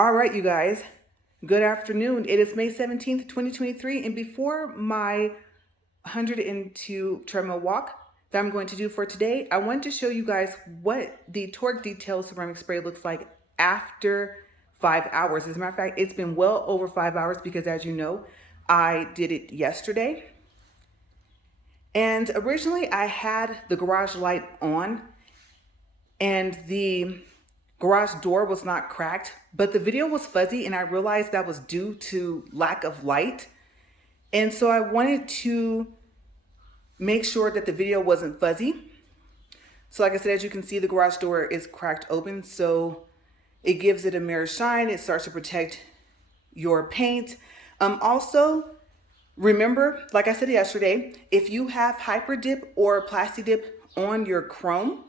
All right, you guys, good afternoon. It is May 17th, 2023. And before my 102 treadmill walk that I'm going to do for today, I wanted to show you guys what the torque detail ceramic spray looks like after 5 hours. As a matter of fact, it's been well over 5 hours because, as you know, I did it yesterday. And originally I had the garage light on and the garage door was not cracked, but the video was fuzzy and I realized that was due to lack of light. And so I wanted to make sure that the video wasn't fuzzy. So like I said, as you can see, the garage door is cracked open, so it gives it a mirror shine. It starts to protect your paint. Also, remember, like I said yesterday, if you have hyper dip or plasti dip on your chrome,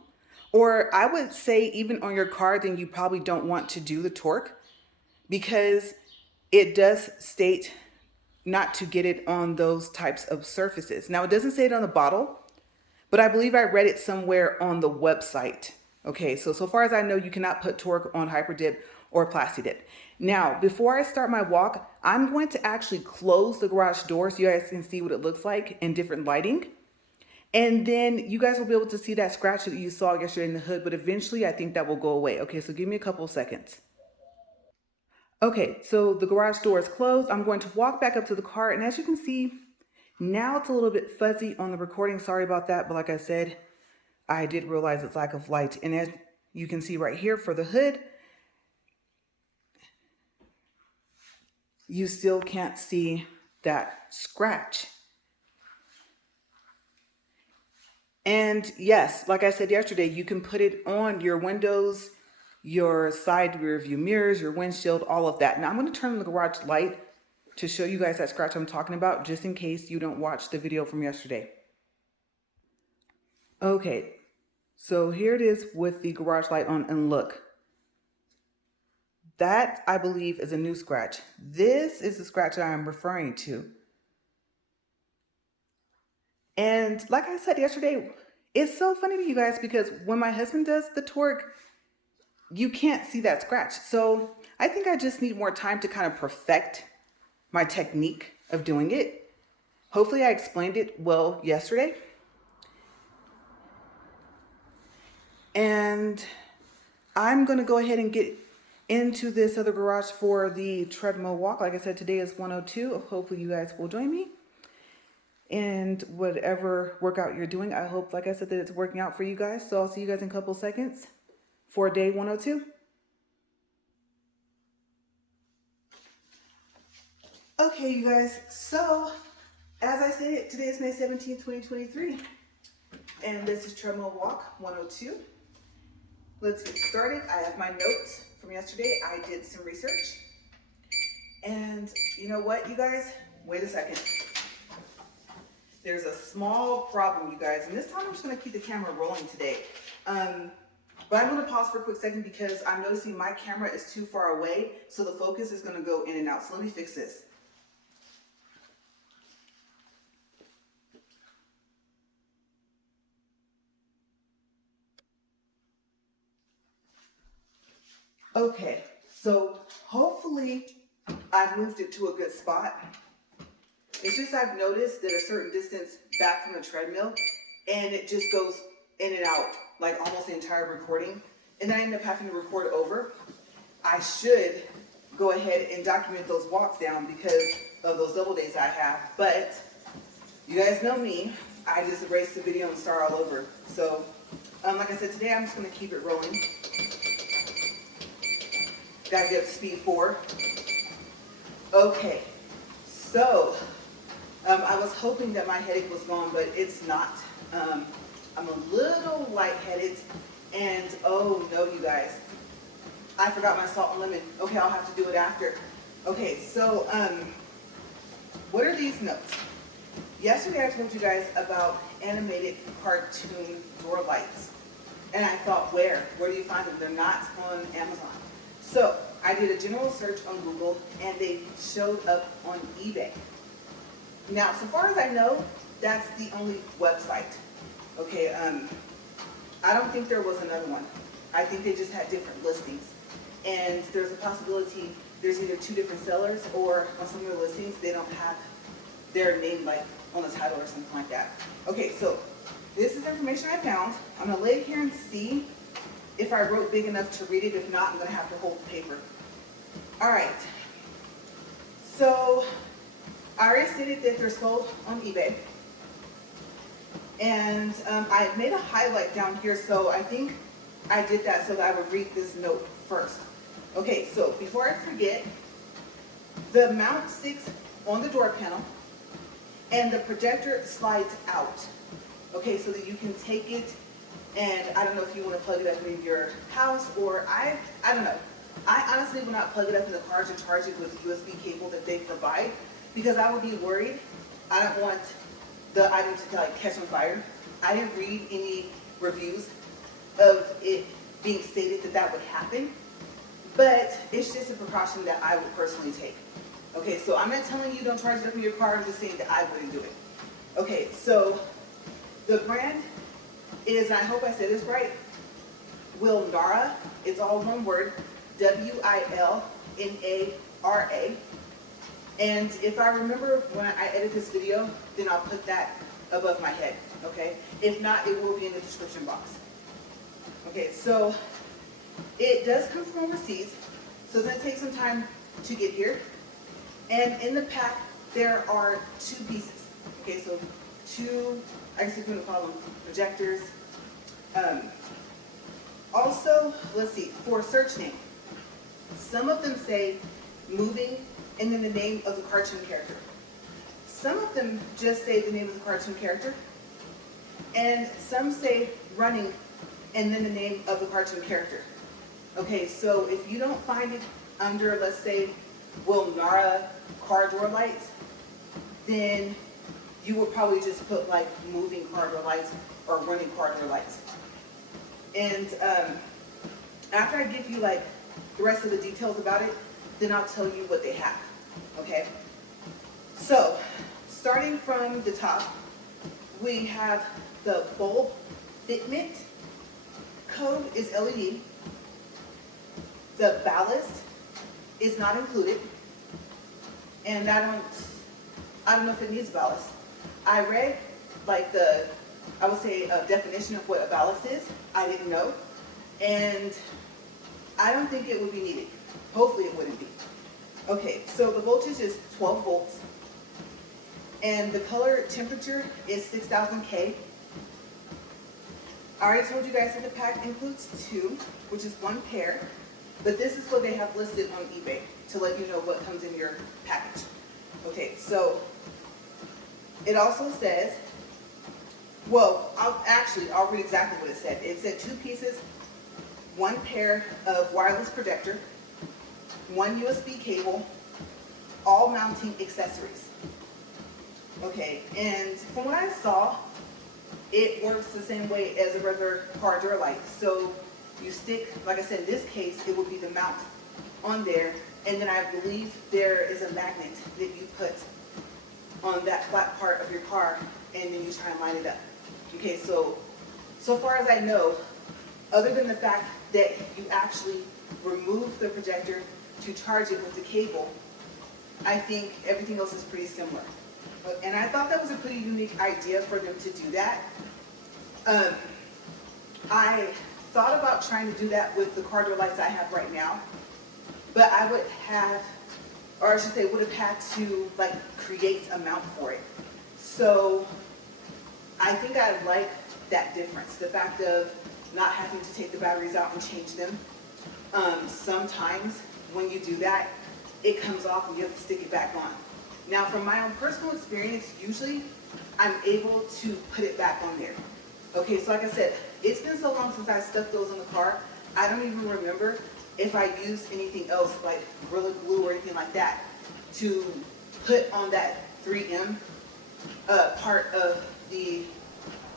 or I would say even on your car, then you probably don't want to do the torque because it does state not to get it on those types of surfaces. Now, it doesn't say it on the bottle, but I believe I read it somewhere on the website. Okay, so far as I know, you cannot put torque on hyper dip or plasti dip. Now, before I start my walk, I'm going to actually close the garage door so you guys can see what it looks like in different lighting. And then you guys will be able to see that scratch that you saw yesterday in the hood, but eventually I think that will go away. Okay, so give me a couple of seconds. Okay, so the garage door is closed. I'm going to walk back up to the car, and as you can see, now it's a little bit fuzzy on the recording. Sorry about that, but like I said, I did realize it's lack of light. And as you can see right here for the hood, you still can't see that scratch. And yes, like I said yesterday, you can put it on your windows, your side rear view mirrors, your windshield, all of that. Now I'm going to turn on the garage light to show you guys that scratch I'm talking about, just in case you don't watch the video from yesterday. Okay, so here it is with the garage light on, and look. That, I believe, is a new scratch. This is the scratch that I'm referring to. And like I said yesterday, it's so funny to you guys because when my husband does the torque, you can't see that scratch. So I think I just need more time to kind of perfect my technique of doing it. Hopefully I explained it well yesterday. And I'm going to go ahead and get into this other garage for the treadmill walk. Like I said, today is 102. Hopefully you guys will join me. And whatever workout you're doing, I hope, like I said, that it's working out for you guys. So I'll see you guys in a couple seconds for day 102. Okay, you guys. So, as I said, today is May 17th, 2023. And this is treadmill walk 102. Let's get started. I have my notes from yesterday. I did some research. And you know what, you guys? Wait a second. There's a small problem, you guys, and this time I'm just going to keep the camera rolling today. But I'm going to pause for a quick second because I'm noticing my camera is too far away, so the focus is going to go in and out. So let me fix this. Okay, so hopefully I've moved it to a good spot. It's just I've noticed that a certain distance back from the treadmill, and it just goes in and out, like almost the entire recording. And then I end up having to record over. I should go ahead and document those walks down because of those double days I have. But you guys know me. I just erase the video and start all over. So, like I said, today I'm just going to keep it rolling. Gotta get up to speed 4. Okay, so I was hoping that my headache was gone, but it's not. I'm a little lightheaded, and oh no, you guys, I forgot my salt and lemon. Okay, I'll have to do it after. Okay, so what are these notes? Yesterday I told you guys about animated cartoon door lights, and I thought, where do you find them? They're not on Amazon. So I did a general search on Google, and they showed up on eBay. Now, so far as I know, that's the only website. Okay, I don't think there was another one. I think they just had different listings. and there's a possibility there's either two different sellers, or on some of the listings they don't have their name like on the title or something like that. Okay, so this is information I found. I'm gonna lay it here and see if I wrote big enough to read it. If not, I'm gonna have to hold the paper. All right, so I already stated that they're sold on eBay. And I made a highlight down here, so I think I did that so that I would read this note first. Okay, so before I forget, the mount sticks on the door panel and the projector slides out. Okay, so that you can take it, and I don't know if you want to plug it up in your house, or I don't know. I honestly will not plug it up in the car to charge it with USB cable that they provide, because I would be worried. I don't want the item to like catch on fire. I didn't read any reviews of it being stated that that would happen, but it's just a precaution that I would personally take. Okay, so I'm not telling you don't charge it up in your car, I'm just saying that I wouldn't do it. Okay, so the brand is, and I hope I said this right, Wilnara. It's all one word, Wilnara. And if I remember when I edit this video, then I'll put that above my head, okay? If not, it will be in the description box. Okay, so it does come from overseas, so it's gonna take some time to get here. And in the pack, there are two pieces. Okay, so two, I guess if you want to call them projectors. Also, let's see, for search name, some of them say moving and then the name of the cartoon character. Some of them just say the name of the cartoon character, and some say running and then the name of the cartoon character. Okay, so if you don't find it under, let's say, Wilnara car door lights, then you would probably just put like moving car door lights or running car door lights. And after I give you like the rest of the details about it, then I'll tell you what they have, okay? So, starting from the top, we have the bulb fitment. Code is LED. The ballast is not included. And I don't know if it needs ballast. I read like I would say a definition of what a ballast is. I didn't know. And I don't think it would be needed. Hopefully it wouldn't be. Okay, so the voltage is 12 volts. And the color temperature is 6000 K. I already told you guys that the pack includes two, which is one pair. But this is what they have listed on eBay to let you know what comes in your package. Okay, so it also says, well, I'll read exactly what it said. It said 2 pieces, 1 pair of wireless projector, 1 USB cable, all mounting accessories. Okay, and from what I saw, it works the same way as a regular car door light. So you stick, like I said, in this case, it would be the mount on there, and then I believe there is a magnet that you put on that flat part of your car, and then you try and line it up. Okay, so far as I know, other than the fact that you actually remove the projector to charge it with the cable, I think everything else is pretty similar. And I thought that was a pretty unique idea for them to do that. I thought about trying to do that with the car door lights I have right now, but I would have, or I should say, would have had to like create a mount for it. So I think I like that difference, the fact of not having to take the batteries out and change them. Sometimes when you do that, it comes off and you have to stick it back on. Now, from my own personal experience, usually I'm able to put it back on there. Okay, so like I said, it's been so long since I stuck those in the car, I don't even remember if I used anything else like Gorilla Glue or anything like that to put on that 3M part of the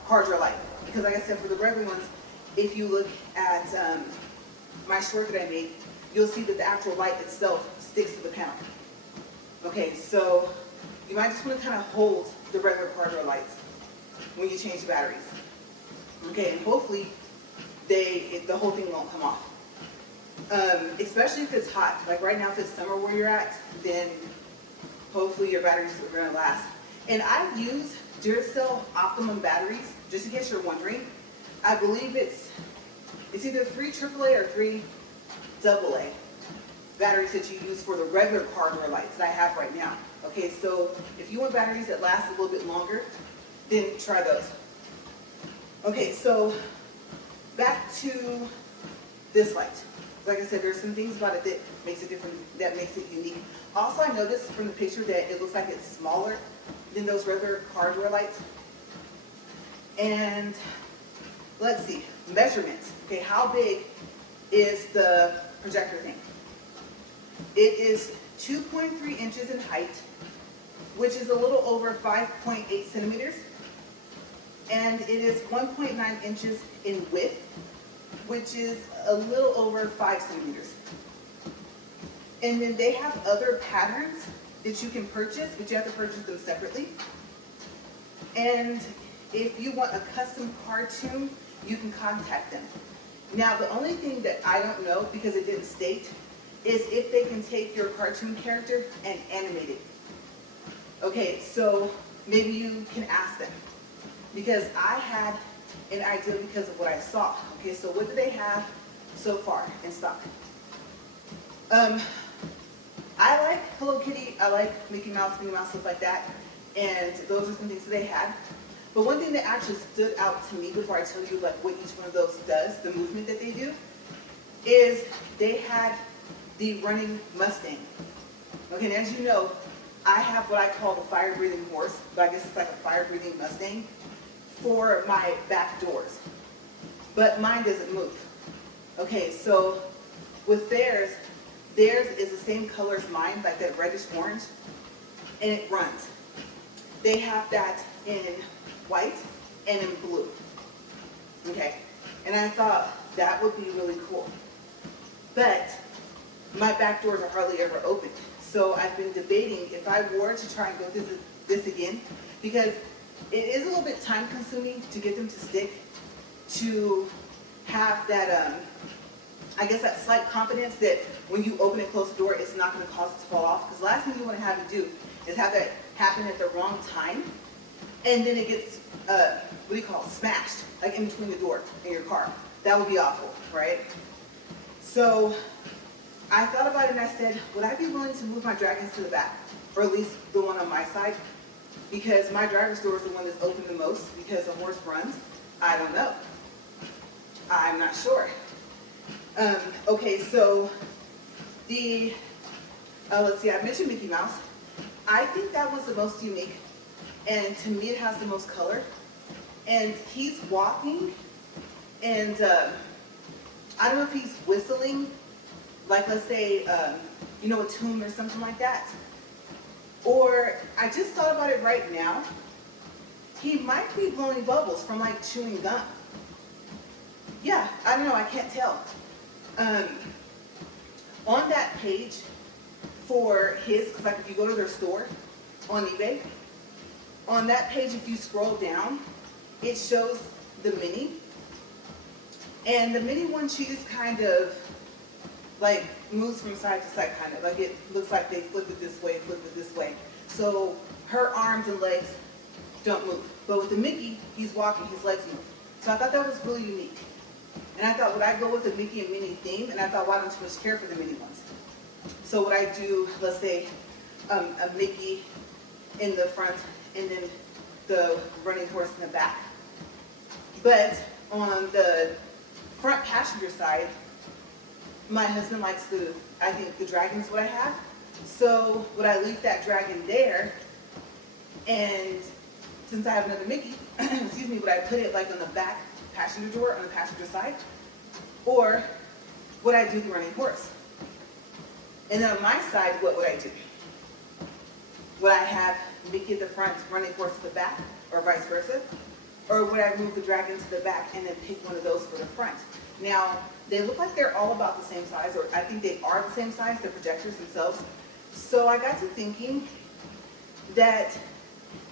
car door light. Because like I said, for the regular ones, if you look at my short that I made, you'll see that the actual light itself sticks to the panel. Okay, so you might just want to kind of hold the regular car door lights when you change the batteries. Okay, and hopefully the whole thing won't come off. Especially if it's hot. Like right now, if it's summer where you're at, then hopefully your batteries are gonna last. And I use Duracell Optimum batteries, just in case you're wondering. I believe it's either 3 AAA or 3 AA batteries that you use for the regular car door lights that I have right now. Okay, so if you want batteries that last a little bit longer, then try those. Okay, so back to this light. Like I said, there's some things about it that makes it different, that makes it unique. Also, I noticed from the picture that it looks like it's smaller than those regular car door lights. And let's see, measurements. Okay, how big is the projector thing? It is 2.3 inches in height, which is a little over 5.8 centimeters. And it is 1.9 inches in width, which is a little over 5 centimeters. And then they have other patterns that you can purchase, but you have to purchase them separately. And if you want a custom cartoon, you can contact them. Now, the only thing that I don't know, because it didn't state, is if they can take your cartoon character and animate it. Okay, so maybe you can ask them. Because I had an idea because of what I saw. Okay, so what do they have so far in stock? I like Hello Kitty, I like Mickey Mouse, Minnie Mouse, stuff like that. And those are some things that they had. But one thing that actually stood out to me before I tell you like what each one of those does, the movement that they do, is they had the running Mustang. Okay, and as you know, I have what I call the fire-breathing horse, but I guess it's like a fire-breathing Mustang for my back doors. But mine doesn't move. Okay, so with theirs is the same color as mine, like that reddish orange, and it runs. They have that in white and in blue. Okay, and I thought that would be really cool. But my back doors are hardly ever open. So I've been debating if I were to try and go through this again, because it is a little bit time consuming to get them to stick, to have that, I guess that slight confidence that when you open and close the door, it's not going to cause it to fall off. Because the last thing you want to have it do is have that happen at the wrong time, and then it gets, what do you call it, smashed, like in between the door in your car. That would be awful, right? So I thought about it and I said, would I be willing to move my dragons to the back? Or at least the one on my side? Because my driver's door is the one that's open the most because the horse runs. I don't know. I'm not sure. Okay, so let's see, I mentioned Mickey Mouse. I think that was the most unique, and to me it has the most color. And he's walking, and I don't know if he's whistling, like let's say, a tune or something like that. Or, I just thought about it right now, he might be blowing bubbles from like chewing gum. Yeah, I don't know, I can't tell. On that page for his, because like if you go to their store on eBay, on that page if you scroll down, it shows the mini. And the mini one, she just kind of like moves from side to side, kind of like it looks like they flip it this way, flip it this way. So her arms and legs don't move. But with the Mickey, he's walking, his legs move. So I thought that was really unique. And I thought, would I go with a Mickey and Minnie theme? And I thought, why don't you much care for the Minnie ones? So would I do, let's say, a Mickey in the front and then the running horse in the back? But on the front passenger side, my husband likes I think the dragon's what I have. So would I leave that dragon there? And since I have another Mickey, excuse me, would I put it like on the back passenger door on the passenger side? Or would I do the running horse? And then on my side, what would I do? Would I have Mickey at the front, running horse at the back, or vice versa? Or would I move the dragon to the back and then pick one of those for the front? Now, they look like they're all about the same size, or I think they are the same size, the projectors themselves. So I got to thinking that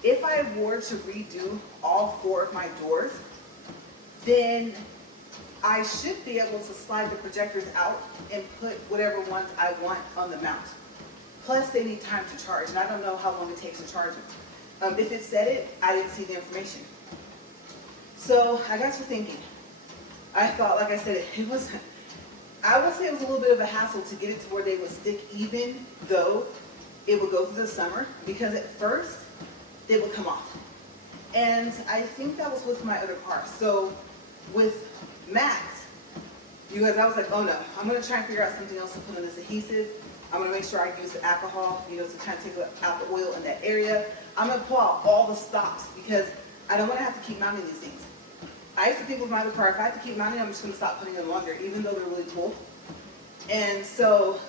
if I were to redo all 4 of my doors, then I should be able to slide the projectors out and put whatever ones I want on the mount. Plus, they need time to charge, and I don't know how long it takes to charge them. If it said it, I didn't see the information. So I got to thinking. I thought, like I said, it wasn't, I would say it was a little bit of a hassle to get it to where they would stick, even though it would go through the summer, because at first they would come off. And I think that was with my other car. So with Max, you guys, I was like, oh no, I'm gonna try and figure out something else to put on this adhesive. I'm gonna make sure I use the alcohol, to kind of take out the oil in that area. I'm gonna pull out all the stops because I don't wanna have to keep mounting these things. I used to think with my other car, if I have to keep mounting, I'm just gonna stop putting them longer, even though they're really cool. And so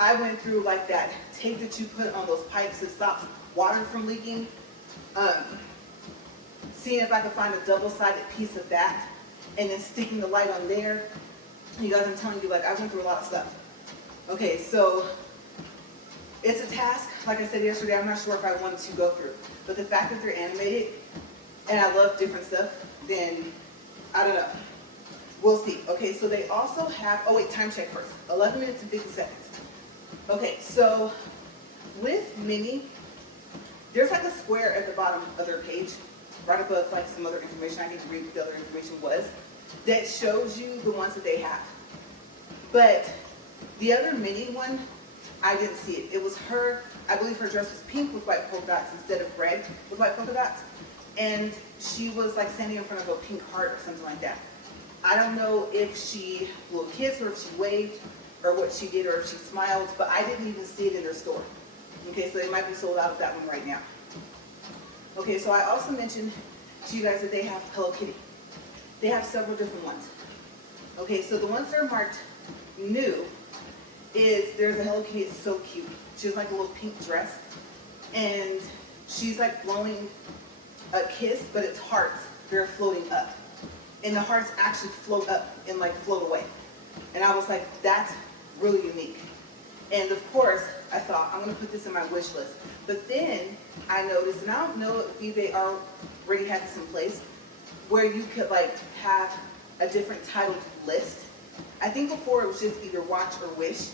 I went through like that tape that you put on those pipes that stops water from leaking. Seeing if I could find a double-sided piece of that, and then sticking the light on there. You guys, I'm telling you, like, I went through a lot of stuff. Okay, so it's a task. Like I said yesterday, I'm not sure if I wanted to go through. But the fact that they're animated, and I love different stuff, then I don't know. We'll see. Okay, so they also have, oh wait, time check first. 11 minutes and 50 seconds. Okay, so with Mini, there's like a square at the bottom of their page, right above like some other information. I need to read what the other information was, that shows you the ones that they have. But the other Mini one, I didn't see it. It was her, I believe her dress was pink with white polka dots instead of red with white polka dots. And she was like standing in front of a pink heart or something like that. I don't know if she blew a kiss or if she waved or what she did or if she smiled, but I didn't even see it in their store. Okay, so they might be sold out of that one right now. Okay, so I also mentioned to you guys that they have Hello Kitty. They have several different ones. Okay, so the ones that are marked new is, there's a Hello Kitty, it's so cute. She has like a little pink dress, and she's like blowing a kiss, but it's hearts. They're floating up. And the hearts actually float up and like float away. And I was like, that's really unique. And of course, I thought, I'm gonna put this in my wish list. But then I noticed, and I don't know if eBay already had this in place, where you could like have a different titled list. I think before it was just either watch or wish.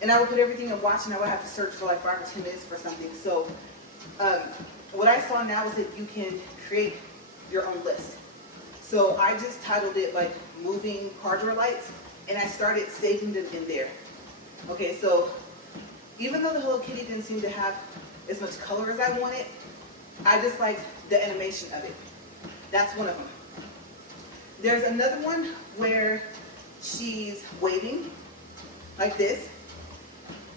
And I would put everything in watch, and I would have to search for like 5 or 10 minutes for something. So what I saw now is that you can create your own list. So I just titled it like moving car door lights, and I started saving them in there. Okay, so even though the Hello Kitty didn't seem to have as much color as I wanted, I just liked the animation of it. That's one of them. There's another one where she's waving like this.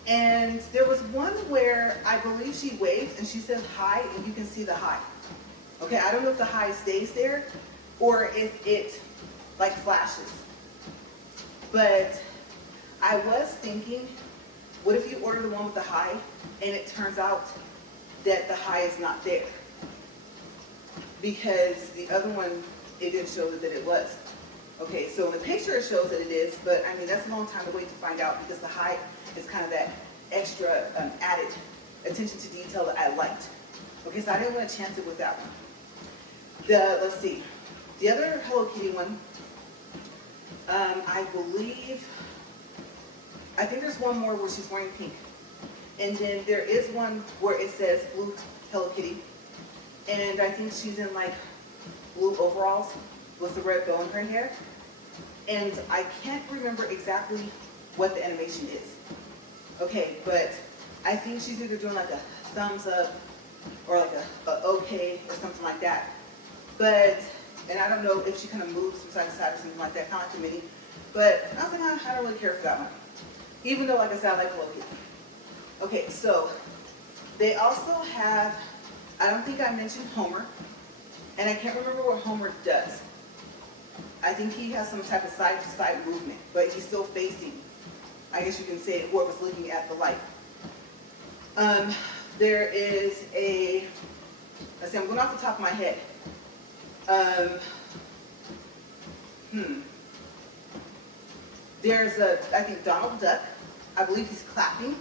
And there was one where I believe she waved and she says hi, and you can see the hi. Okay, I don't know if the hi stays there or if it like flashes. But I was thinking, what if you order the one with the hi and it turns out that the hi is not there? Because the other one, it didn't show that it was. Okay, so in the picture it shows that it is, but I mean, that's a long time to wait to find out, because the hi is kind of that extra added attention to detail that I liked. Okay, so I didn't want to chance it with that one. Let's see, the other Hello Kitty one, I think there's one more where she's wearing pink. And then there is one where it says blue Hello Kitty. And I think she's in like blue overalls with the red bow in her hair. And I can't remember exactly what the animation is. Okay, but I think she's either doing like a thumbs up or like a okay or something like that. But, and I don't know if she kind of moves from side to side or something like that, kind of like the Mini. But I was like, I don't really care for that one. Even though, like I said, I like Hello Kitty. Okay, so they also have, I don't think I mentioned Homer, and I can't remember what Homer does. I think he has some type of side-to-side movement, but he's still facing, I guess you can say, whoever's looking at the light. There is a, let's see, I'm going off the top of my head. There's I think Donald Duck. I believe he's clapping.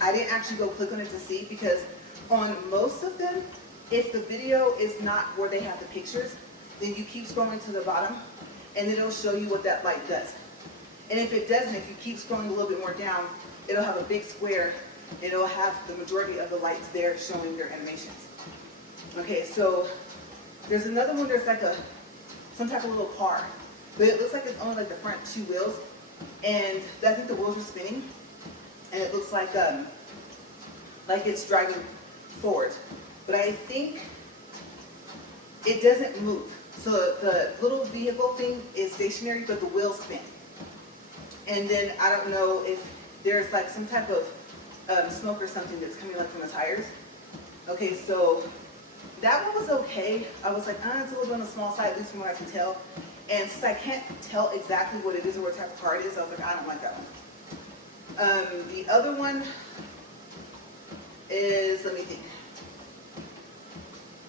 I didn't actually go click on it to see, because on most of them, if the video is not where they have the pictures, then you keep scrolling to the bottom and it'll show you what that light does. And if it doesn't, if you keep scrolling a little bit more down, it'll have a big square, and it'll have the majority of the lights there showing your animations. Okay, so there's another one, there's like some type of little car, but it looks like it's only like the front 2 wheels, and I think the wheels are spinning, and it looks like it's driving forward. But I think it doesn't move. So the little vehicle thing is stationary, but the wheels spin. And then I don't know if there's like some type of smoke or something that's coming like from the tires. Okay, so that one was okay. I was like, it's a little bit on the small side, at least from what I can tell. And since I can't tell exactly what it is or what type of car it is, I was like, I don't like that one. The other one is, let me think.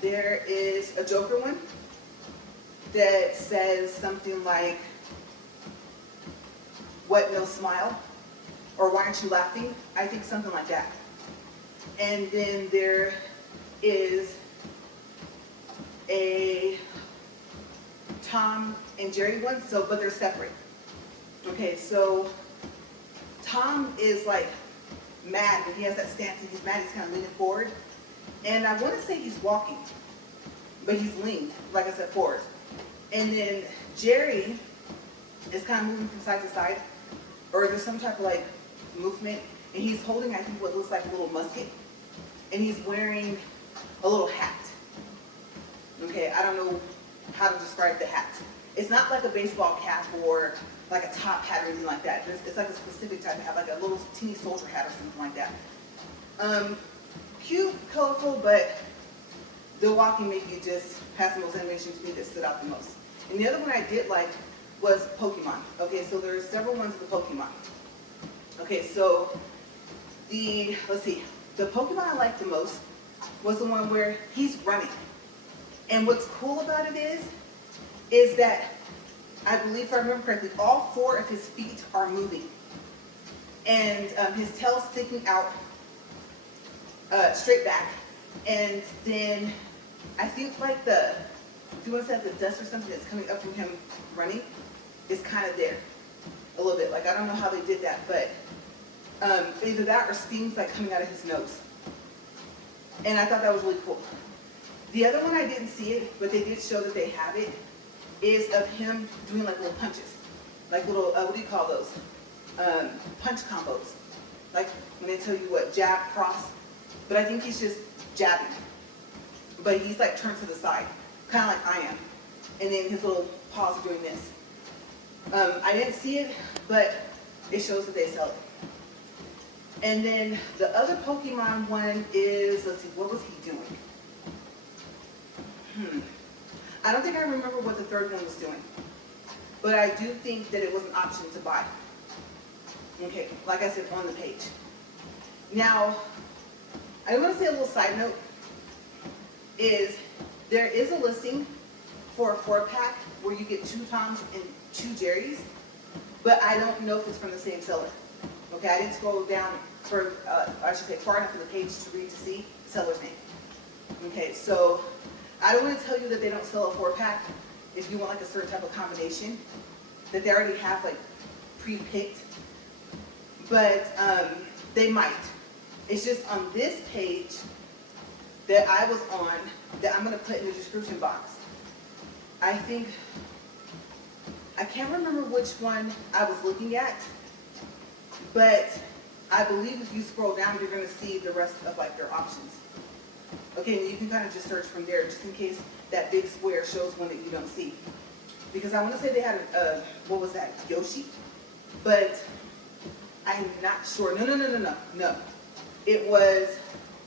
There is a Joker one that says something like, what, no smile? Or why aren't you laughing? I think something like that. And then there is a Tom and Jerry one, but they're separate. Okay, so Tom is like mad when he has that stance and he's mad, he's kind of leaning forward. And I want to say he's walking, but he's leaned, like I said, forward. And then Jerry is kind of moving from side to side, or there's some type of like movement, and he's holding, I think, what looks like a little musket, and he's wearing a little hat. Okay, I don't know how to describe the hat. It's not like a baseball cap or like a top hat or anything like that. It's like a specific type of hat, like a little teeny soldier hat or something like that. Cute, colorful, but the walking maybe just has the most animation to me that stood out the most. And the other one I did like was Pokemon. Okay, so there's several ones of the Pokemon. Okay, so let's see, the Pokemon I liked the most was the one where he's running. And what's cool about it is that, I believe if I remember correctly, all 4 of his feet are moving. And his tail's sticking out straight back. And then I think like if you want to say the dust or something that's coming up from him running is kind of there a little bit. Like, I don't know how they did that, but either that or steam's like coming out of his nose. And I thought that was really cool. The other one I didn't see it, but they did show that they have it, is of him doing like little punches. Like little, what do you call those? Punch combos. Like when they tell you what, jab, cross. But I think he's just jabbing. But he's like turned to the side, kind of like I am. And then his little paws are doing this. I didn't see it, but it shows that they sell it. And then the other Pokemon one is, let's see, what was he doing? I don't think I remember what the third one was doing, but I do think that it was an option to buy. Okay, like I said, on the page. Now, I want to say a little side note is there is a listing for a 4-pack where you get 2 Toms and 2 Jerrys, but I don't know if it's from the same seller. Okay, I didn't scroll down I should say far enough of the page to read to see the seller's name. Okay, so I don't want to tell you that they don't sell a 4-pack if you want like a certain type of combination that they already have like pre-picked, but they might. It's just on this page that I was on that I'm going to put in the description box. I can't remember which one I was looking at, but I believe if you scroll down, you're going to see the rest of like their options. Okay, and you can kind of just search from there, just in case that big square shows one that you don't see. Because I want to say they had what was that, Yoshi? But I'm not sure. No. It was,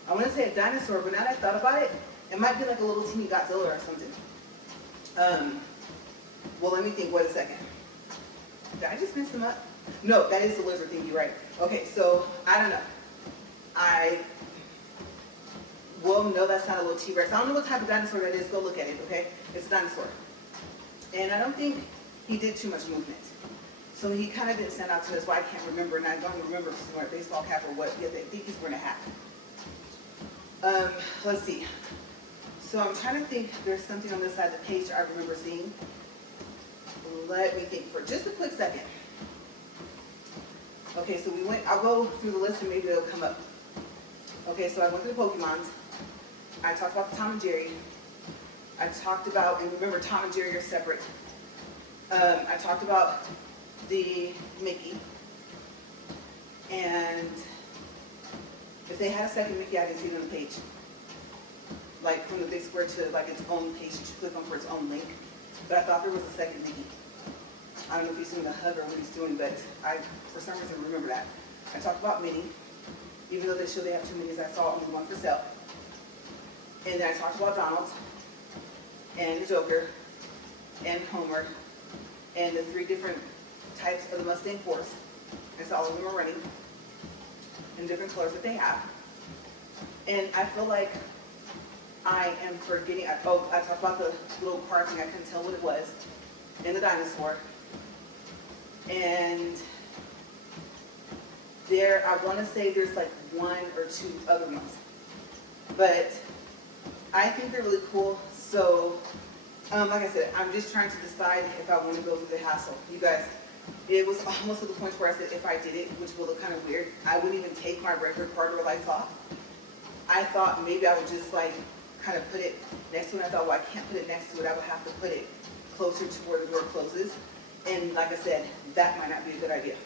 I want to say a dinosaur, but now that I thought about it, it might be like a little teeny Godzilla or something. Well, let me think, wait a second. Did I just mess them up? No, that is the lizard thing, you're right. Okay, so, I don't know. Well, no, that's not a little T-Rex. I don't know what type of dinosaur that is. Go look at it, okay? It's a dinosaur. And I don't think he did too much movement. So he kind of didn't stand out to me. That's why I can't remember. And I don't remember if he's wearing a baseball cap or what. Yeah, I think he's wearing a hat. Let's see. So I'm trying to think. There's something on this side of the page I remember seeing. let me think for just a quick second. Okay, so I'll go through the list and maybe it'll come up. Okay, so I went through the Pokemons. I talked about the Tom and Jerry. I talked about, and remember Tom and Jerry are separate. I talked about the Mickey. And if they had a second Mickey, I didn't see it on the page. Like from the big square to like its own page, you click on for its own link. But I thought there was a second Mickey. I don't know if he's doing the hug or what he's doing, but I, for some reason, remember that. I talked about Minnie. Even though they show they have two Minnies, I saw only one for sale. And then I talked about Donald, and the Joker, and Homer, and the 3 different types of the Mustang horse. And so all of them are running in different colors that they have. And I feel like I am forgetting, I talked about the little car thing, I couldn't tell what it was, and the dinosaur. And there, I want to say there's like 1 or 2 other ones. But I think they're really cool. So, like I said, I'm just trying to decide if I want to go through the hassle. You guys, it was almost to the point where I said if I did it, which will look kind of weird, I wouldn't even take my regular cardboard lights off. I thought maybe I would just like kind of put it next to it. I thought, well, I can't put it next to it. I would have to put it closer to where the door closes. And like I said, that might not be a good idea.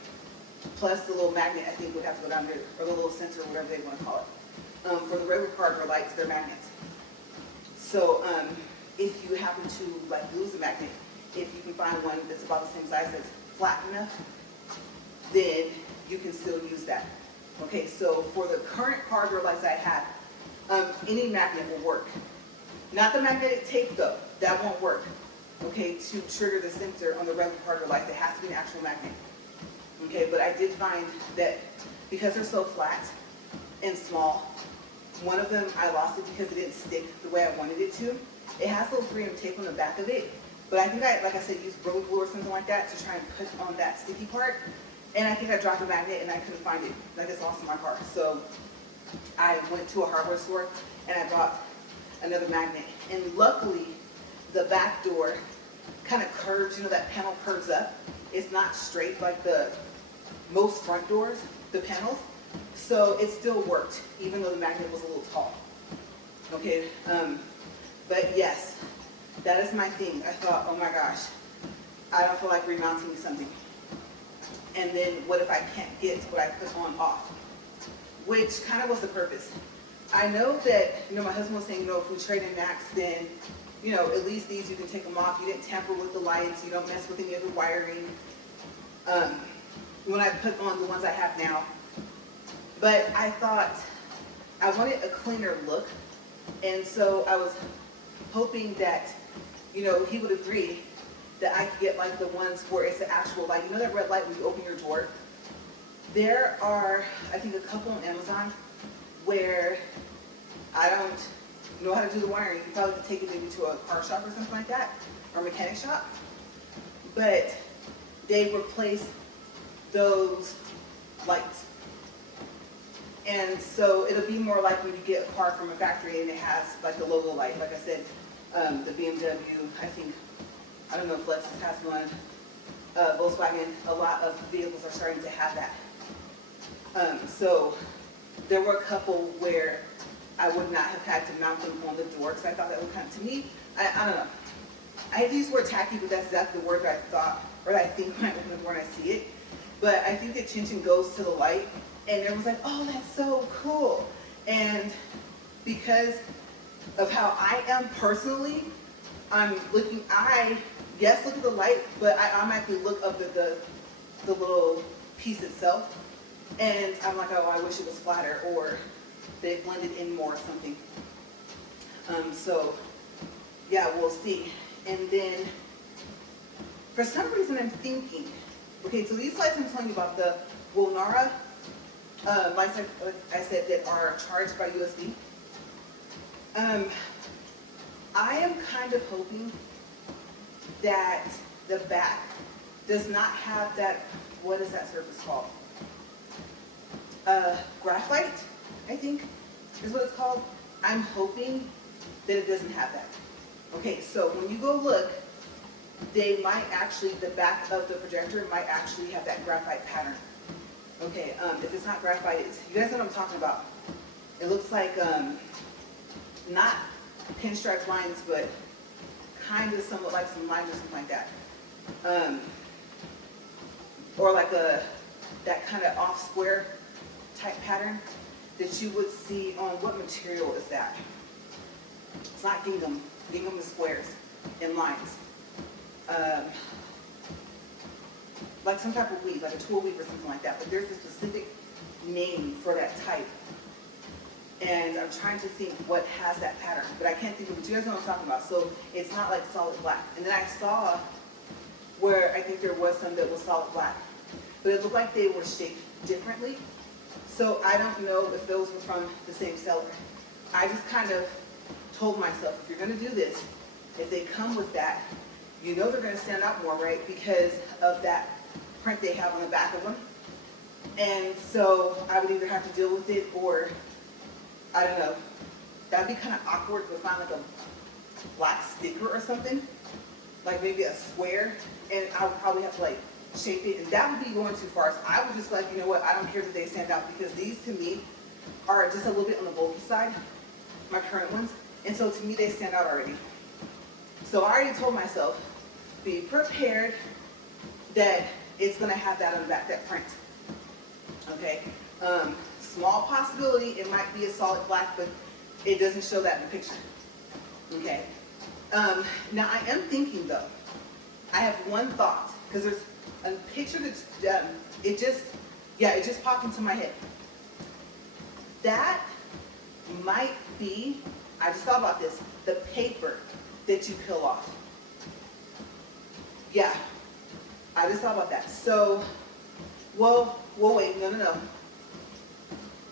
Plus the little magnet, I think, would have to go down there, or the little sensor, whatever they want to call it. For the regular cardboard lights, they're magnets. So if you happen to like lose a magnet, if you can find one that's about the same size that's flat enough, then you can still use that. Okay, so for the current cardboard lights I have, any magnet will work. Not the magnetic tape though, that won't work. Okay, to trigger the sensor on the regular cardboard lights, it has to be an actual magnet. Okay, but I did find that because they're so flat and small, one of them I lost it because it didn't stick the way I wanted it to. It has a little 3M tape on the back of it, but I think I, like I said, used Bro Glue or something like that to try and put on that sticky part. And I think I dropped the magnet and I couldn't find it. Like it's lost in my car. So I went to a hardware store and I bought another magnet. And luckily, the back door kind of curves, you know, that panel curves up. It's not straight like the most front doors, the panels. So it still worked, even though the magnet was a little tall. Okay, but yes, that is my thing. I thought, oh my gosh, I don't feel like remounting something. And then what if I can't get what I put on off? Which kind of was the purpose. I know that, you know, my husband was saying, you know, if we trade in Max, then, you know, at least these you can take them off. You didn't tamper with the lights. You don't mess with any of the wiring. When I put on the ones I have now. But I thought I wanted a cleaner look. And so I was hoping that, you know, he would agree that I could get like the ones where it's the actual light. You know that red light when you open your door? There are, I think, a couple on Amazon where I don't know how to do the wiring. You probably could take it maybe to a car shop or something like that, or a mechanic shop. But they replace those lights. And so it'll be more like when you get a car from a factory and it has like the logo light. Like I said, the BMW, I don't know if Lexus has one, Volkswagen, a lot of vehicles are starting to have that. So there were a couple where I would not have had to mount them on the door because I thought that would kind of, to me, I don't know. I hate to use the word tacky, but that's exactly the word that I thought, or that I think when I open the door and I see it. But I think the attention goes to the light, and everyone's like, oh, that's so cool. And because of how I am personally, I'm looking, yes, look at the light, but I automatically look up at the little piece itself. And I'm like, oh, I wish it was flatter, or they blended in more or something. So, yeah, we'll see. And then, for some reason, I'm thinking, okay, so these lights I'm telling you about, the Wilnara lights, like I said, that are charged by USB. I am kind of hoping that the back does not have that, what is that surface called? Graphite, I think, is what it's called. I'm hoping that it doesn't have that. Okay, so when you go look they might actually, the back of the projector might actually have that graphite pattern. Okay, if it's not graphite, you guys know what I'm talking about. It looks like, not pinstripe lines, but kind of somewhat like some lines or something like that. Or like that kind of off square type pattern that you would see on, what material is that? It's not gingham. Gingham is squares and lines. Like some type of weave, like a twill weave or something like that. But there's a specific name for that type. And I'm trying to think what has that pattern, but I can't think of it. You guys know what I'm talking about. So it's not like solid black. And then I saw where I think there was some that was solid black, but it looked like they were shaped differently. So I don't know if those were from the same seller. I just kind of told myself, if you're going to do this, if they come with that, you know they're going to stand out more, right? Because of that print they have on the back of them. And so I would either have to deal with it, or I don't know. That'd be kind of awkward to find like a black sticker or something, like maybe a square, and I would probably have to like shape it, and that would be going too far. So I would just like, you know what, I don't care that they stand out, because these to me are just a little bit on the bulky side, my current ones, and so to me they stand out already. So I already told myself, be prepared that it's going to have that on the back, that print. Okay, small possibility it might be a solid black, but it doesn't show that in the picture. Okay, now I am thinking though, I have one thought, because there's a picture that's, it just popped into my head. That might be, I just thought about this, the paper that you peel off. Yeah, I just thought about that. So, well, wait, no.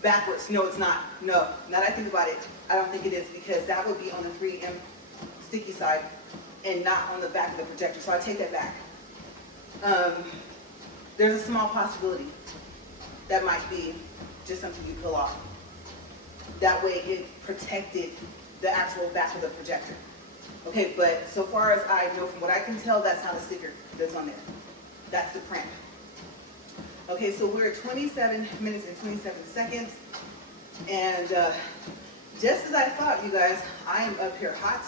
Backwards, no it's not. No, now that I think about it, I don't think it is, because that would be on the 3M sticky side and not on the back of the projector, so I take that back. There's a small possibility that might be just something you peel off. That way it protected the actual back of the projector. Okay, but so far as I know, from what I can tell, that's not a sticker that's on there. That's the print. Okay, so we're at 27 minutes and 27 seconds. And just as I thought, you guys, I am up here hot.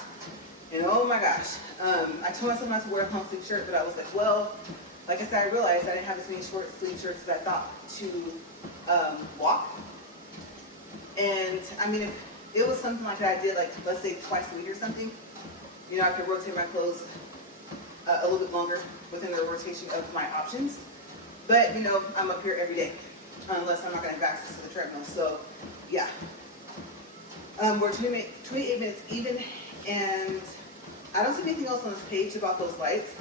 And oh my gosh, I told myself not to wear a long sleeve shirt, but I was like, well, like I said, I realized I didn't have as many short sleeve shirts as I thought to walk. And I mean, if it was something like that I did, like, let's say twice a week or something, you know, I could rotate my clothes a little bit longer within the rotation of my options. But, you know, I'm up here every day, unless I'm not going to have access to the treadmill. So, yeah. We're 28 minutes even, and I don't see anything else on this page about those lights.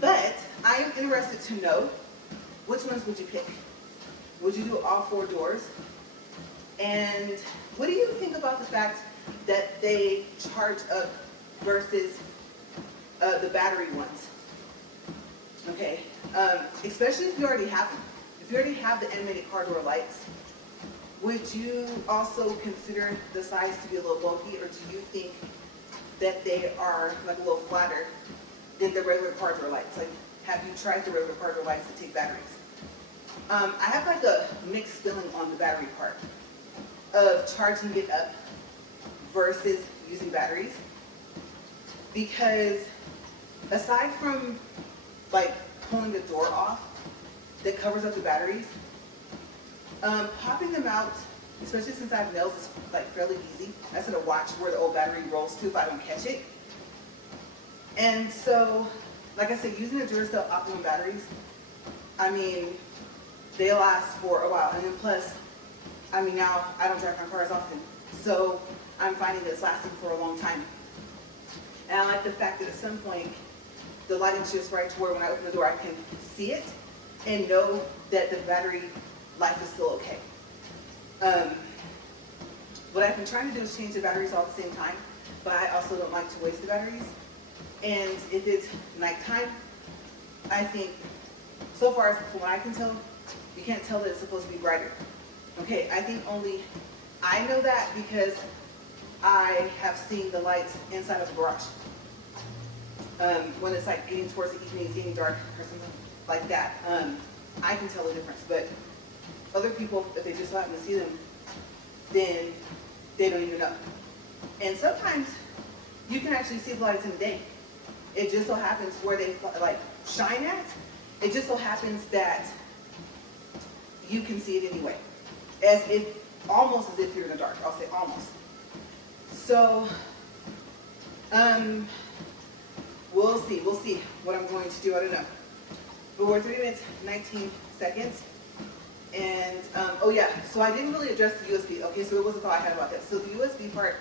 But I am interested to know, which ones would you pick? Would you do all 4 doors? And what do you think about the fact that they charge up versus the battery ones? Okay, especially if you already have them. If you already have the animated car door lights, would you also consider the size to be a little bulky, or do you think that they are like a little flatter than the regular car door lights? Like, have you tried the regular car door lights to take batteries? I have like a mixed feeling on the battery part of charging it up versus using batteries, because aside from like pulling the door off that covers up the batteries, popping them out, especially since I have nails, is like fairly easy. I just have to watch where the old battery rolls to if I don't catch it. And so, like I said, using the Duracell Optimum batteries, I mean, they last for a while. And then plus, I mean, now I don't drive my car as often, so I'm finding that it's lasting for a long time. And I like the fact that at some point, the lighting shifts right to where when I open the door, I can see it and know that the battery life is still okay. What I've been trying to do is change the batteries all at the same time, but I also don't like to waste the batteries. And if it's nighttime, I think, so far as from what I can tell, you can't tell that it's supposed to be brighter. Okay, I think only I know that because I have seen the lights inside of the garage. When it's like getting towards the evening, it's getting dark or something like that, I can tell the difference. But other people, if they just so happen to see them, then they don't even know. And sometimes you can actually see the lights in the day. It just so happens where they like shine at, it just so happens that you can see it anyway. Almost as if you're in the dark, I'll say almost. So, we'll see what I'm going to do, I don't know. But we're 3 minutes, 19 seconds. And, oh yeah, so I didn't really address the USB. Okay, so it was a thought I had about that. So the USB part,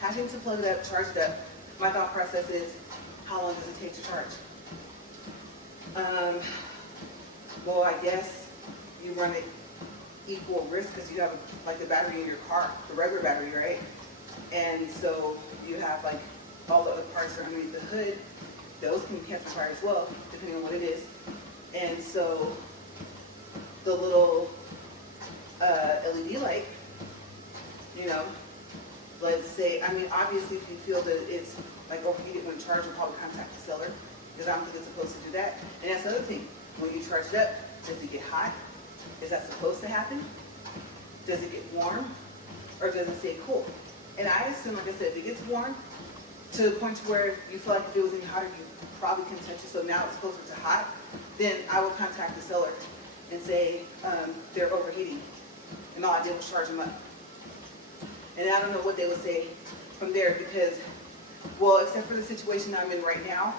having to plug it up, charge it up, my thought process is, how long does it take to charge? Well, I guess you run it equal risk because you have like the battery in your car, the regular battery, right? And so you have like all the other parts are underneath the hood. Those can catch fire as well, depending on what it is. And so the little LED light, you know, let's say, I mean, obviously if you feel that it's like overheated when charged, you'll probably contact the seller because I don't think it's supposed to do that. And that's the other thing. When you charge it up, does it get hot? Is that supposed to happen? Does it get warm? Or does it stay cool? And I assume, like I said, if it gets warm to the point where you feel like if it was any hotter, you probably can touch it, so now it's closer to hot, then I will contact the seller and say they're overheating. And all I did was charge them up. And I don't know what they would say from there because, well, except for the situation I'm in right now,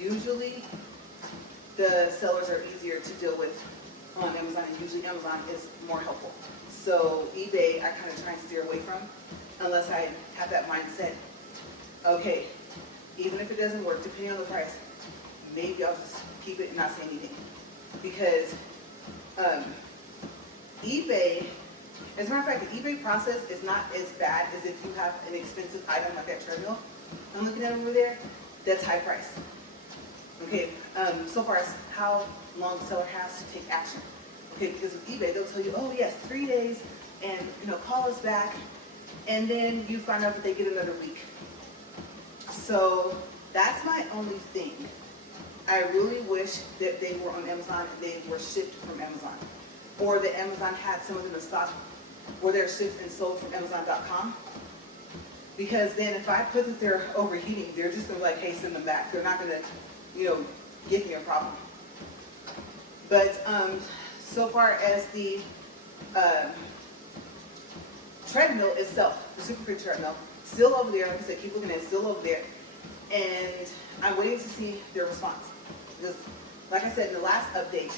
usually the sellers are easier to deal with on Amazon, and usually Amazon is more helpful. So eBay, I kind of try and steer away from, unless I have that mindset. Okay, even if it doesn't work, depending on the price, maybe I'll just keep it and not say anything. Because eBay, as a matter of fact, the eBay process is not as bad as if you have an expensive item like that treadmill I'm looking at over there, that's high price. Okay, so far as how long the seller has to take action. Okay, because with eBay, they'll tell you, oh yes, 3 days, and call us back, and then you find out that they get another week. So that's my only thing. I really wish that they were on Amazon and they were shipped from Amazon, or that Amazon had some of them in stock where they're shipped and sold from Amazon.com. Because then if I put that they're overheating, they're just gonna be like, hey, send them back. They're not gonna, give me a problem. But so far as the treadmill itself, the super quick treadmill, still over there. Like I said, keep looking at it, still over there. And I'm waiting to see their response. Because, like I said in the last update,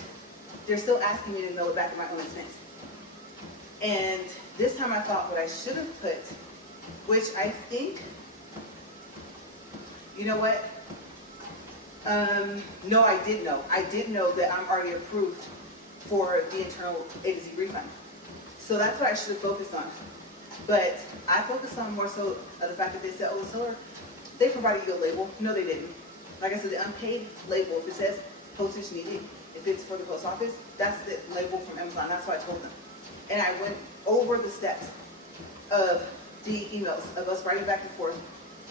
they're still asking me to mail it back at my own expense. And this time I thought what I should have put, which I think, you know what? No, I did know. I did know that I'm already approved for the internal A to Z refund. So that's what I should have focused on. But I focused on more so the fact that they said, oh, seller, they provided you a label. No, they didn't. Like I said, the unpaid label, if it says postage needed, if it's for the post office, that's the label from Amazon. That's what I told them. And I went over the steps of the emails, of us writing back and forth.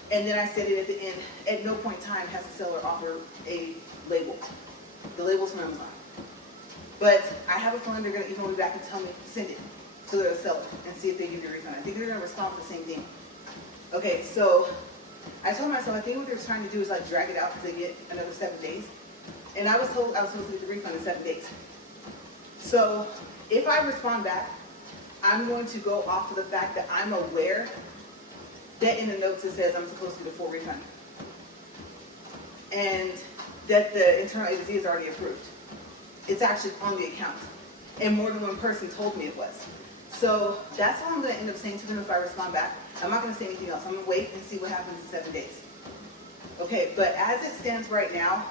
And then I said it at the end, at no point in time has the seller offered a label. The label's from Amazon. But I have a feeling they're going to email me back and tell me, send it to the seller and see if they give you a refund. I think they're going to respond with the same thing. Okay, so I told myself, I think what they're trying to do is like drag it out because they get another 7 days. And I was told I was supposed to get the refund in 7 days. So if I respond back, I'm going to go off of the fact that I'm aware that in the notes it says I'm supposed to get a full refund. And that the internal A to Z is already approved. It's actually on the account. And more than one person told me it was. So that's what I'm going to end up saying to them if I respond back. I'm not going to say anything else. I'm going to wait and see what happens in 7 days. Okay, but as it stands right now,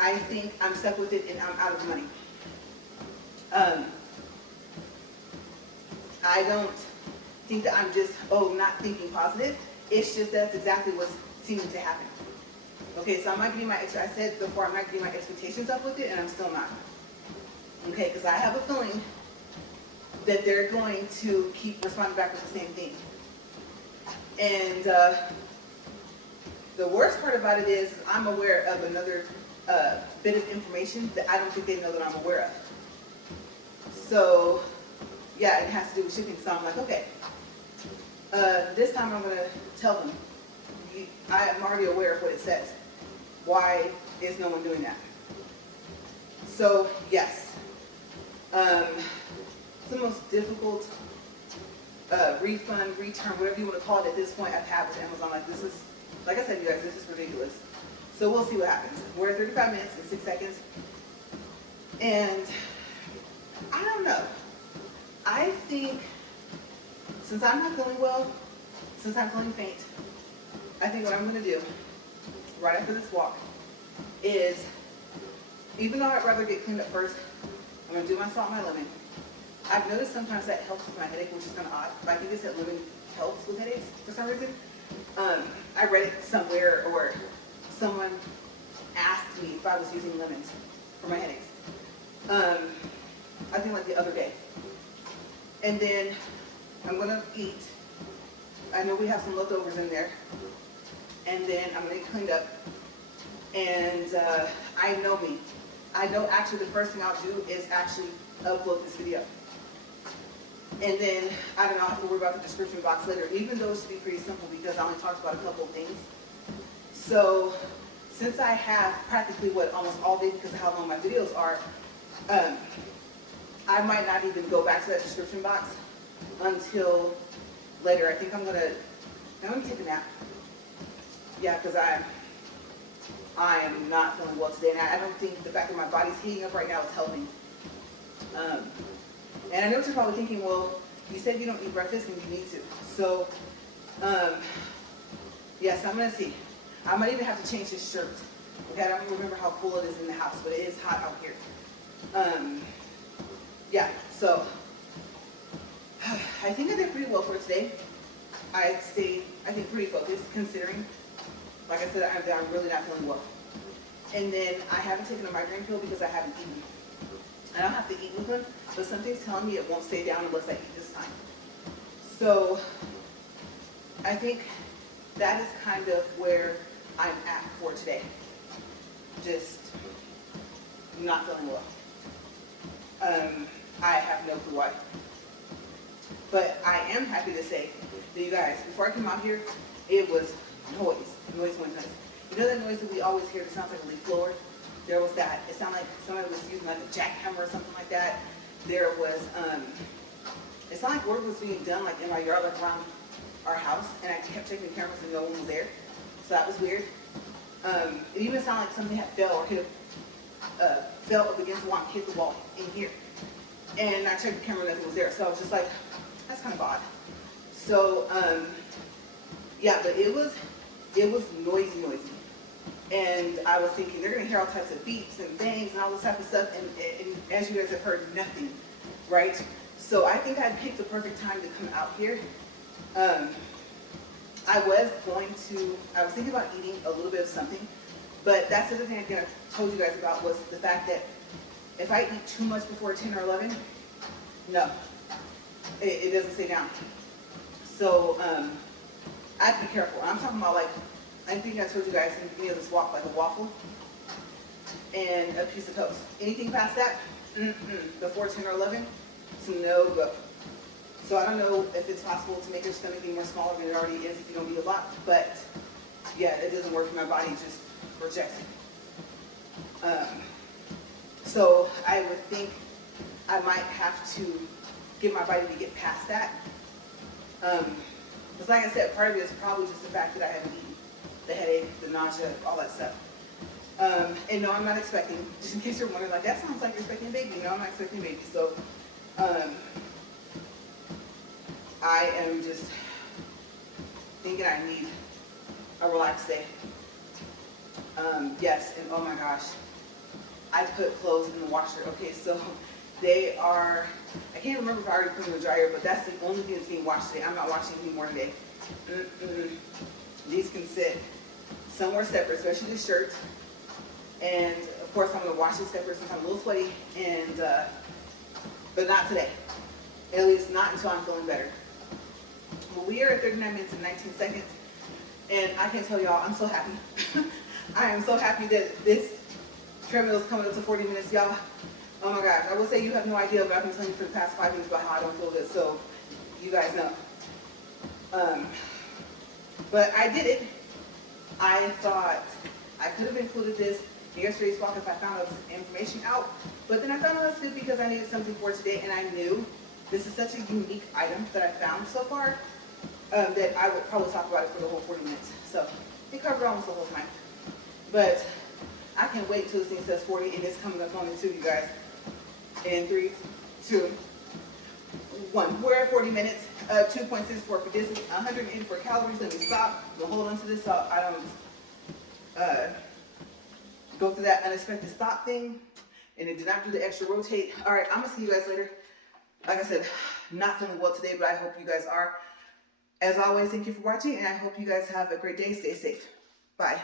I think I'm stuck with it and I'm out of money. I don't think that I'm just, not thinking positive. It's just that's exactly what's seeming to happen. Okay, so I'm not getting I said before, I'm not getting my expectations up with it, and I'm still not. Okay, because I have a feeling that they're going to keep responding back with the same thing. And The worst part about it is I'm aware of another bit of information that I don't think they know that I'm aware of. So, yeah, it has to do with shipping. So I'm like, okay, this time I'm going to tell them, I am already aware of what it says. Why is no one doing that? So, yes, it's the most difficult refund, return, whatever you want to call it at this point I've had with Amazon. Like, this is, like I said, you guys, this is ridiculous. So we'll see what happens. We're at 35 minutes and 6 seconds. And I don't know. I think since I'm not feeling well, since I'm feeling faint, I think what I'm going to do right after this walk is, even though I'd rather get cleaned up first, I'm going to do my salt and my lemon. I've noticed sometimes that helps with my headache, which is kind of odd. But I think it's that lemon helps with headaches for some reason. I read it somewhere, or someone asked me if I was using lemons for my headaches. I think like the other day. And then I'm going to eat. I know we have some leftovers in there. And then I'm going to get cleaned up. And I know me. I know actually the first thing I'll do is actually upload this video. And then, I don't know, I have to worry about the description box later, even though it should be pretty simple because I only talked about a couple of things. So, since I have practically almost all day because of how long my videos are, I might not even go back to that description box until later. I think I'm going to take a nap. Yeah, because I am not feeling well today, and I don't think the fact that my body's heating up right now is helping. And I know what you're probably thinking, well, you said you don't eat breakfast and you need to. So, yes, I'm going to see. I might even have to change this shirt. Okay, I don't remember how cool it is in the house, but it is hot out here. Yeah, so, I think I did pretty well for today. I stayed, I think, pretty focused, considering, like I said, I'm really not feeling well. And then I haven't taken a migraine pill because I haven't eaten. I don't have to eat with them, but something's telling me it won't stay down unless I eat this time. So I think that is kind of where I'm at for today. Just not feeling well. I have no clue why. But I am happy to say that, you guys, before I came out here, it was noise. You know that noise that we always hear that sounds like a leaf blower? There was that. It sounded like somebody was using like a jackhammer or something like that. There was, it sounded like work was being done like in my yard, like around our house, and I kept checking the cameras and no one was there. So that was weird. It even sounded like something had fell up against the wall and hit the wall in here. And I checked the camera, nothing was there. So I was just like, that's kind of odd. So, yeah, but it was noisy. And I was thinking, they're going to hear all types of beeps and bangs and all this type of stuff. And as you guys have heard, nothing, right? So I think I picked the perfect time to come out here. I was thinking about eating a little bit of something. But that's the other thing I told you guys about, was the fact that if I eat too much before 10 or 11, no, it doesn't stay down. So I have to be careful. I'm talking about, like, I think I told you guys in the beginning of this walk, like a waffle and a piece of toast. Anything past that, before 10 or 11, it's no go. So I don't know if it's possible to make your stomach be more smaller than it already is if you don't eat a lot, but yeah, it doesn't work for my body, just rejects it. So I would think I might have to get my body to get past that. Because like I said, part of it is probably just the fact that I haven't eaten. The headache, the nausea, all that stuff. And no, I'm not expecting, just in case you're wondering, like, that sounds like you're expecting a baby. No, I'm not expecting a baby. So I am just thinking I need a relaxed day. Yes, and oh my gosh, I put clothes in the washer. Okay, so they are, I can't remember if I already put them in the dryer, but that's the only thing that's being washed today. I'm not washing any more today. These can sit somewhere separate, especially the shirt. And of course, I'm going to wash it separate since I'm a little sweaty. And but not today. At least not until I'm feeling better. Well, we are at 39 minutes and 19 seconds. And I can tell y'all, I'm so happy. I am so happy that this treadmill is coming up to 40 minutes, y'all. Oh my gosh, I will say you have no idea, but I've been telling you for the past 5 minutes about how I don't feel good, so you guys know. But I did it. I thought I could have included this in yesterday's vlog if I found out information out, but then I found out it's good because I needed something for today, and I knew this is such a unique item that I found so far that I would probably talk about it for the whole 40 minutes. So it covered almost the whole time. But I can't wait till this thing says 40 and it's coming up on it too, you guys. In 3, 2, 1. We're at 40 minutes, 2.64 for distance, 184 calories. Let me stop. We'll hold on to this so I don't go through that unexpected stop thing. And it did not do the extra rotate. All right, I'm going to see you guys later. Like I said, not feeling well today, but I hope you guys are. As always, thank you for watching, and I hope you guys have a great day. Stay safe. Bye.